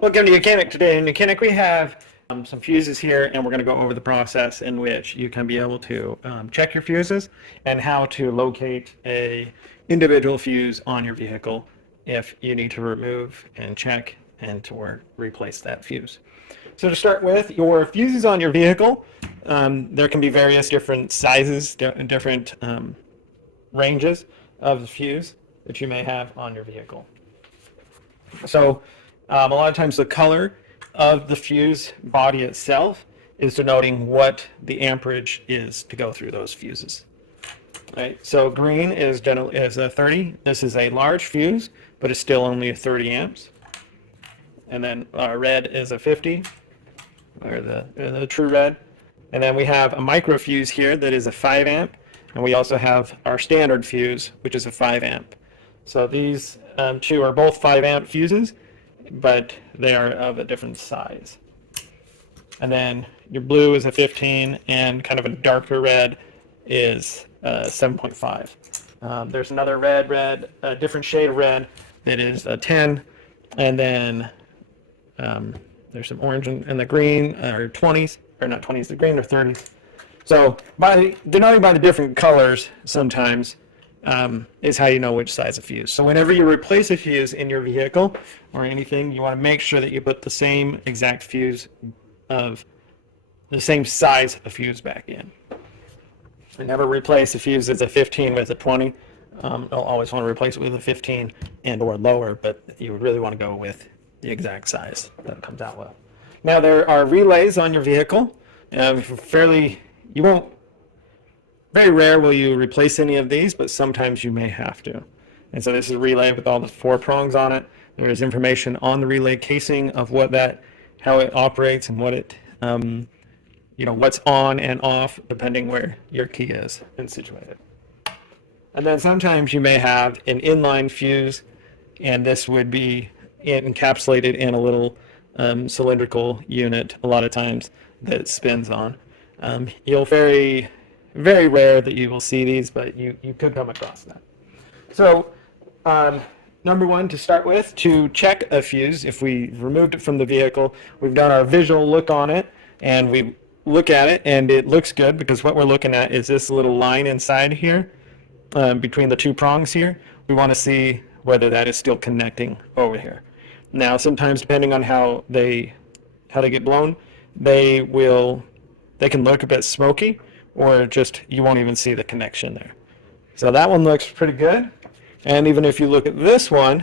Welcome to YOUCANIC. Today in YOUCANIC we have some fuses here, and we're going to go over the process in which you can be able to check your fuses and how to locate a individual fuse on your vehicle if you need to remove and check and to replace that fuse. So to start with, your fuses on your vehicle, there can be various different sizes, different ranges of the fuse that you may have on your vehicle. So a lot of times the color of the fuse body itself is denoting what the amperage is to go through those fuses. Right? So green is a 30. This is a large fuse, but it's still only 30 amps. And then red is a 50, or the true red. And then we have a micro fuse here that is a 5 amp, and we also have our standard fuse, which is a 5 amp. So these two are both 5 amp fuses, but they are of a different size. And then your blue is a 15, and kind of a darker red is 7.5. There's another red, a different shade of red that is a 10, and then there's some orange and the green are 20s, or not 20s, the green are 30s. So denoting by the different colors sometimes is how you know which size of fuse. So whenever you replace a fuse in your vehicle or anything, you want to make sure that you put the same exact fuse of the same size of fuse back in. And never replace a fuse that's a 15 with a 20. You'll always want to replace it with a 15 and or lower, but you would really want to go with the exact size that it comes out with. Now there are relays on your vehicle. Very rare will you replace any of these, but sometimes you may have to. And so this is a relay with all the 4 prongs on it. There is information on the relay casing of how it operates and what it, what's on and off depending where your key is and situated. And then sometimes you may have an inline fuse, and this would be encapsulated in a little cylindrical unit a lot of times that it spins on. You'll very rare that you will see these, but you could come across that. So number one, to start with, to check a fuse, if we removed it from the vehicle, we've done our visual look on it, and we look at it, and it looks good because what we're looking at is this little line inside here between the 2 prongs here. We want to see whether that is still connecting over here. Now, sometimes depending on how they get blown, they can look a bit smoky, or just you won't even see the connection there. So that one looks pretty good. And even if you look at this one,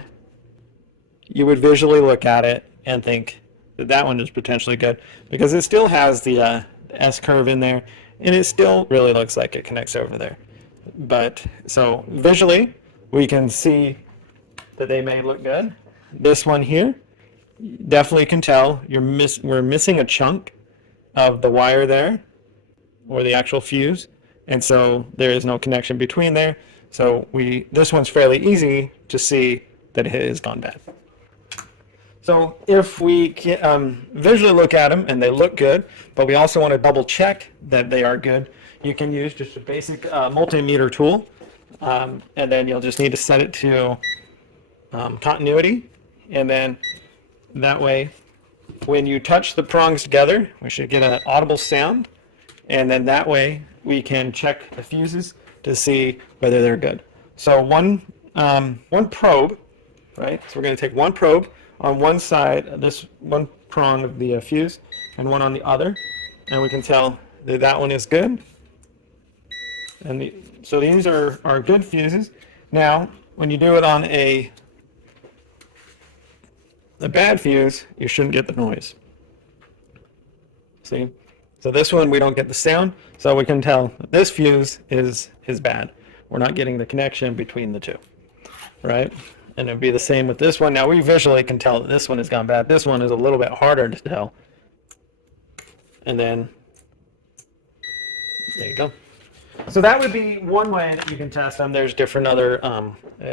you would visually look at it and think that one is potentially good because it still has the S-curve in there, and it still really looks like it connects over there. But so visually, we can see that they may look good. This one here, definitely can tell we're missing a chunk of the wire there, or the actual fuse, and so there is no connection between there. So this one's fairly easy to see that it has gone bad. So if we can, visually look at them and they look good, but we also want to double check that they are good, you can use just a basic multimeter tool, and then you'll just need to set it to continuity, and then that way when you touch the prongs together, we should get an audible sound. And then that way we can check the fuses to see whether they're good. So one probe, right? So we're going to take one probe on one side, this one prong of the fuse, and one on the other, and we can tell that one is good. And so these are good fuses. Now, when you do it on a bad fuse, you shouldn't get the noise. See? So this one, we don't get the sound, so we can tell this fuse is bad. We're not getting the connection between the two, right? And it'd be the same with this one. Now we visually can tell that this one has gone bad. This one is a little bit harder to tell. And then, there you go. So that would be one way that you can test them. There's different other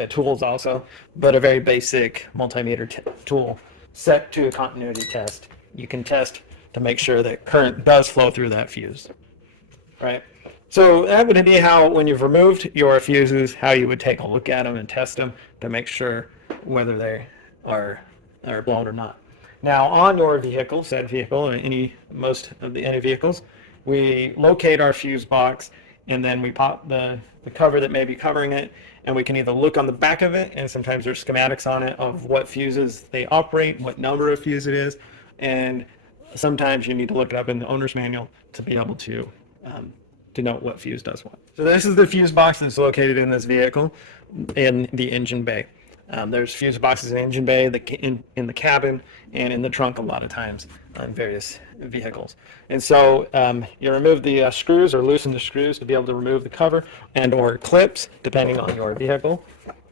tools also, but a very basic multimeter tool set to a continuity test. You can test to make sure that current does flow through that fuse, right? So that would be how, when you've removed your fuses, how you would take a look at them and test them to make sure whether they are blown or not. Now on your vehicle, said vehicle, or most of the any vehicles, we locate our fuse box and then we pop the cover that may be covering it, and we can either look on the back of it, and sometimes there's schematics on it of what fuses they operate, what number of fuse it is, and sometimes you need to look it up in the owner's manual to be able to note what fuse does what. So this is the fuse box that's located in this vehicle in the engine bay. There's fuse boxes in the engine bay, in the cabin, and in the trunk a lot of times on various vehicles. And so you remove the screws or loosen the screws to be able to remove the cover and or clips depending on your vehicle,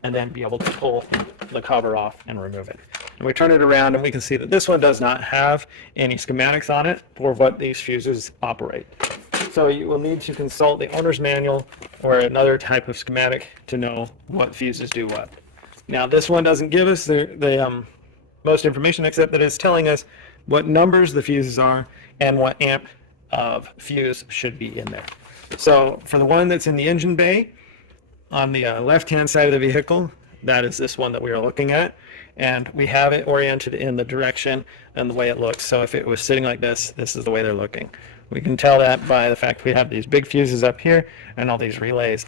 and then be able to pull the cover off and remove it. And we turn it around and we can see that this one does not have any schematics on it for what these fuses operate. So you will need to consult the owner's manual or another type of schematic to know what fuses do what. Now this one doesn't give us the most information, except that it's telling us what numbers the fuses are and what amp of fuse should be in there. So for the one that's in the engine bay, on the left-hand side of the vehicle, that is this one that we are looking at, and we have it oriented in the direction and the way it looks. So if it was sitting like this, this is the way they're looking. We can tell that by the fact we have these big fuses up here and all these relays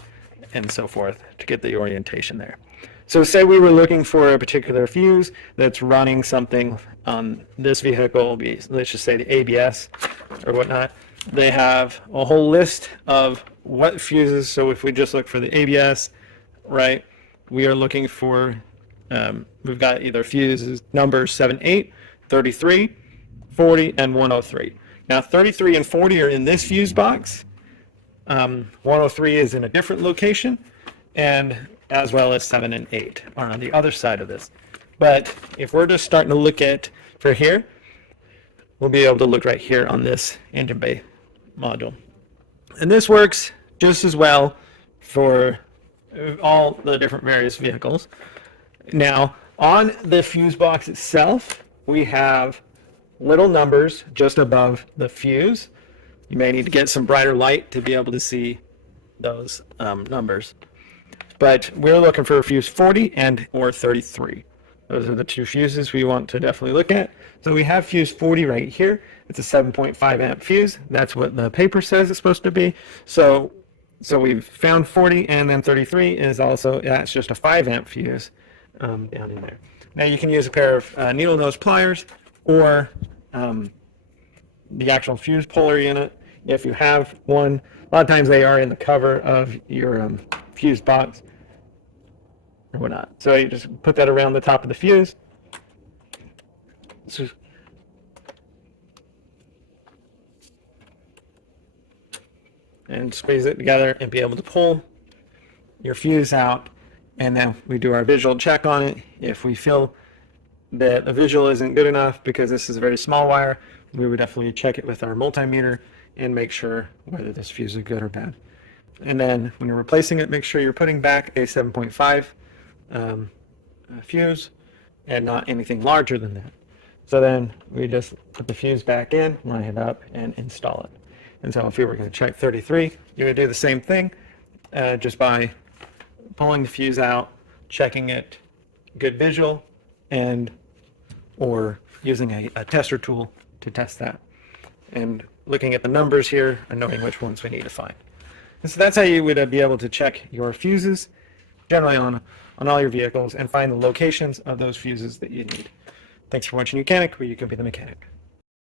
and so forth to get the orientation there. So say we were looking for a particular fuse that's running something on this vehicle, let's just say the ABS or whatnot. They have a whole list of what fuses. So if we just look for the ABS, right, we are looking for, we've got either fuses numbers 7, 8, 33, 40, and 103. Now 33 and 40 are in this fuse box. 103 is in a different location, and as well as 7 and 8 are on the other side of this. But if we're just starting to look at for here, we'll be able to look right here on this engine bay module. And this works just as well for all the different various vehicles. Now, on the fuse box itself, we have little numbers just above the fuse. You may need to get some brighter light to be able to see those numbers. But we're looking for fuse 40 and or 33. Those are the two fuses we want to definitely look at. So we have fuse 40 right here. It's a 7.5 amp fuse. That's what the paper says it's supposed to be. So we've found 40, and then 33 is also, that's just a 5 amp fuse down in there. Now you can use a pair of needle nose pliers or the actual fuse puller unit if you have one. A lot of times they are in the cover of your fuse box or whatnot. So you just put that around the top of the fuse. And squeeze it together and be able to pull your fuse out. And then we do our visual check on it. If we feel that the visual isn't good enough because this is a very small wire, we would definitely check it with our multimeter and make sure whether this fuse is good or bad. And then when you're replacing it, make sure you're putting back a 7.5 fuse and not anything larger than that. So then we just put the fuse back in, line it up, and install it. And so if you were going to check 33, you would do the same thing just by pulling the fuse out, checking it, good visual, and or using a tester tool to test that. And looking at the numbers here and knowing which ones we need to find. And so that's how you would be able to check your fuses generally on all your vehicles and find the locations of those fuses that you need. Thanks for watching YOUCANIC, where you can be the mechanic.